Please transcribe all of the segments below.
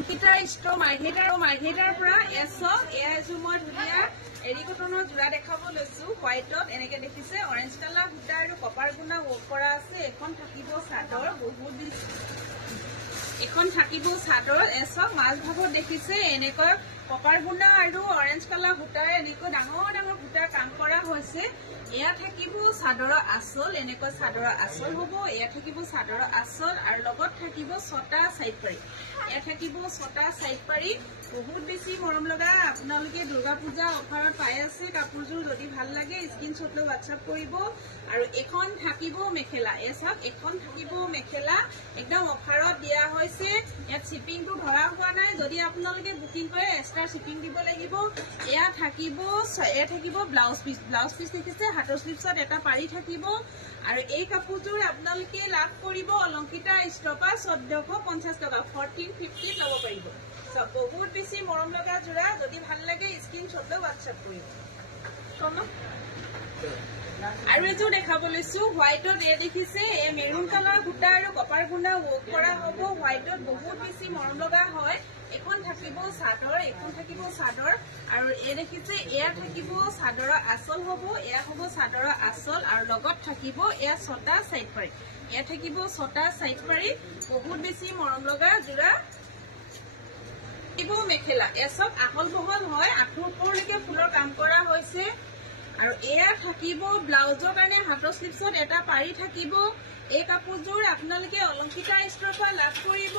অলংকিতা store মাৰ্ঘেটাৰ পৰা এছক এয়া এযোৰ মই ধুনীয়া এৰি কটনৰ যোৰা দেখাব লৈছো হোৱাইটত এনেকে দেখিছে অৰেঞ্জ কালাৰ সূতা আৰু কপাৰ গুণা ৱৰ্ক কৰা আছে এখন থাকিব চাদৰ বহুত এখন থাকিব চাদৰ এছক মাছ ভাগত দেখিছে এনেকৈ কপাৰ গুণা আৰু অৰেঞ্জ কালাৰ সূতাৰে এনেকৈ ডাঙৰ ডাঙৰ সূতাৰ কাম কৰা হৈছে এয়া থাকিব চাদৰৰ আঁচল এনেকৈ চাদৰৰ আঁচল হ'ব এয়া থাকিব চাদৰৰ আঁচল আৰু লগত থাকিব ছটা সাইড পাৰি এয়া থাকিব ছটা সাইড পাৰি বহুত বেছি মৰম লগা আপোনালোকে দুৰ্গা পূজা অফাৰত পাই আছে কাপোৰযোৰ যদি ভাল লাগে স্ক্ৰীনশ্বট লৈ হোৱাটছআপ কৰিব আৰু এখন থাকিব মেখেলা এছক এখন থাকিব মেখেলা একদম অফাৰত দিয়া হৈছে ইয়াত শিপিংটো ধৰা হোৱা নাই যদি আপোনালোকে বুকিং কৰে এক্সট্ৰা শিপিং দিব লাগিব এয়া থাকিব ব্লাউজ পিচ দেখিছে হাতৰ স্লিপছত এটা পাৰি থাকিব আৰু এই কাপোৰযোৰ আপোনালোকে লাভ কৰিব অলংকিতা ষ্ট'ৰৰ পৰা 1450 টকা 1450 ল'ব পাৰিব বহুত বেছি মৰম লগা যোৰা যদি ভাল লাগে স্ক্ৰীনশ্বট লৈ হোৱাটছআপ কৰিব আৰু এযোৰ দেখাব লৈছো হোৱাইটত এ দেখিছে এই মেৰুন কালাৰ সূতা আৰু কপাৰ গুণা ৱৰ্ক কৰা হ'ব হোৱাইটত বহুত বেছি মৰম লগা হয় এখন থাকিব চাদৰ আৰু এ দেখিছে এয়া থাকিব চাদৰৰ আঁচল হ'ব এয়া হ'ব চাদৰৰ আঁচল আৰু লগত থাকিব এয়া ছটা সাইড পাৰি এয়া থাকিব ছটা সাইড পাৰি বহুত বেছি মৰম লগা যোৰা মেখেলা এছক আহল বহল হয় আঁঠুৰ ওপৰলৈকে ফুলৰ কাম কৰা হৈছে আৰু এয়া থাকিব ব্লাউজৰ কাৰণে হাতৰ স্লিপছত এটা পাৰি থাকিব এই কাপোৰযোৰ আপোনালোকে অলংকিতা ষ্ট'ৰৰ পৰা লাভ কৰিব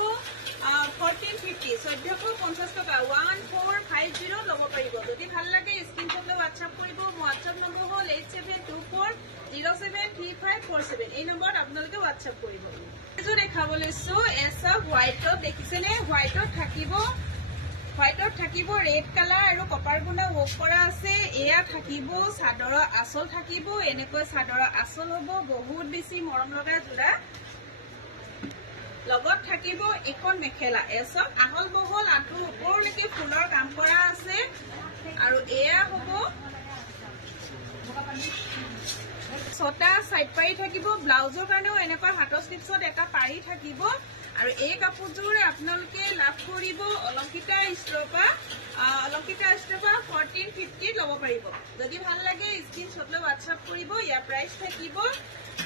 1450 টকা 1450 ল'ব পাৰিব যদি ভাল লাগে স্ক্ৰীনশ্বট লৈ হোৱাটছআপ কৰিব মোৰ হোৱাটছআপ নম্বৰ হ'ল 8724073547 এই নম্বৰত আপোনালোকে হোৱাটছআপ কৰিব এযোৰ দেখাব লৈছো এছক হোৱাইটত দেখিছেনে হোৱাইটত থাকিব ৰেড কালাৰ আৰু কপাৰ গুণা ৱৰ্ক কৰা আছে এয়া থাকিব চাদৰৰ আঁচল থাকিব এনেকৈ চাদৰৰ আঁচল হ'ব বহুত বেছি মৰম লগা যোৰা লগত থাকিব এখন মেখেলা এছক আহল বহল আঁঠুৰ ওপৰলৈকে ফুলৰ কাম কৰা আছে আৰু এয়া হ'ব ছটা সাইড পাৰি থাকিব ব্লাউজৰ কাৰণেও এনেকৈ হাতৰ স্লিপছত এটা পাৰি থাকিব আৰু এই কাপোৰযোৰ আপোনালোকে লাভ কৰিব অলংকিতা ষ্ট'ৰৰ পৰা 1450 ল'ব পাৰিব যদি ভাল লাগে স্ক্ৰীনশ্বট লৈ হোৱাটছআপ কৰিব ইয়াৰ প্ৰাইচ থাকিব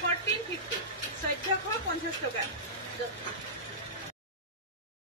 1450 1450 টকা